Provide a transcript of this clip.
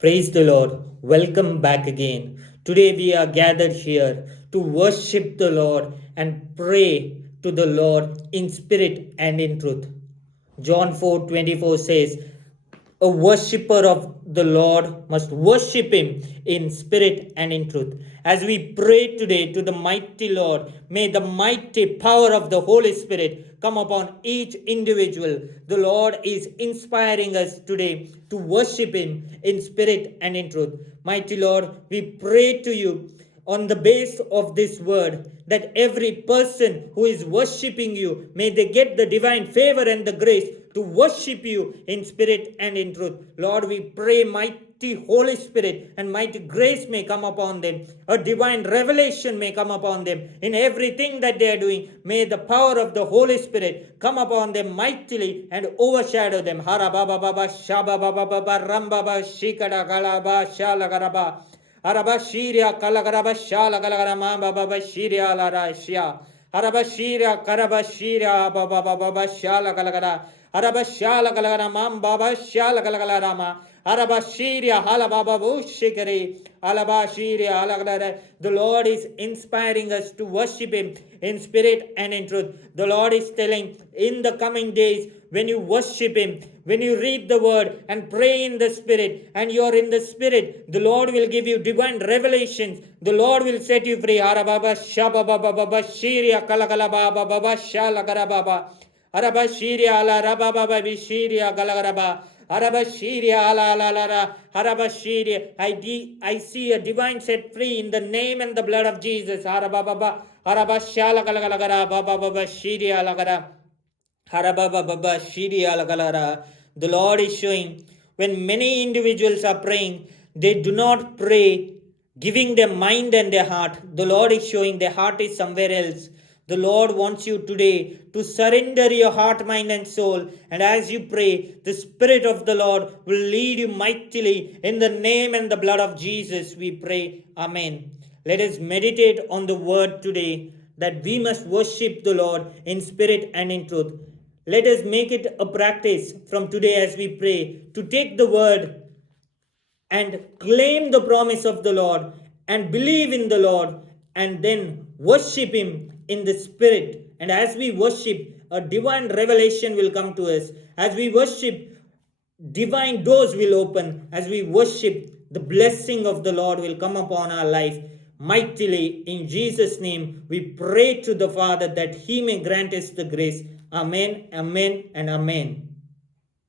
Praise the Lord. Welcome back again. Today we are gathered here to worship the Lord and pray to the Lord in spirit and in truth. John 4:24 says, a worshipper of the Lord must worship him in spirit and in truth. As we pray today to the mighty Lord, may the mighty power of the Holy Spirit come upon each individual. The Lord is inspiring us today to worship him in spirit and in truth. Mighty Lord, we pray to you on the base of this word that every person who is worshiping you, may they get the divine favor and the grace to worship you in spirit and in truth. Lord, we pray mighty Holy Spirit and mighty grace may come upon them. A divine revelation may come upon them in everything that they are doing. May the power of the Holy Spirit come upon them mightily and overshadow them. Hara baba baba shaba baba baba ram baba shikada galaba shalagaraba. Arabashiria Kalagarabashala Galagarama Baba Shiria Larashia. Arabashiria Karabashiria Baba Baba Shala Galagara. Arabashala Galagaramam Baba Shala Galagarama. Arabashiria Halababa Bushikari. Alabashiria Alagara. The Lord is inspiring us to worship Him in spirit and in truth. The Lord is telling in the coming days, when you worship Him, when you read the word and pray in the spirit, and you are in the spirit, the Lord will give you divine revelations. The Lord will set you free. Arababa Shababa Baba Shiria Kalagalaba Baba Shalagarababa. Araba Shiria Ala Rababa Bishiria Galagaraba. Araba Shiria Ala Lara. Araba Shiria. I see a divine set free in the name and the blood of Jesus. Arababa. Araba Shalagalagaraba Baba Shiria Lagara. Harababa Shiri Alagalara. The Lord is showing when many individuals are praying, they do not pray giving their mind and their heart. The Lord is showing their heart is somewhere else. The Lord wants you today to surrender your heart, mind, and soul. And as you pray, the Spirit of the Lord will lead you mightily. In the name and the blood of Jesus, we pray. Amen. Let us meditate on the word today that we must worship the Lord in spirit and in truth. Let us make it a practice from today as we pray to take the word and claim the promise of the Lord and believe in the Lord and then worship Him in the Spirit. And as we worship, a divine revelation will come to us. As we worship, divine doors will open. As we worship, the blessing of the Lord will come upon our life mightily. In Jesus' name, we pray to the Father that He may grant us the grace. Amen, amen, and amen.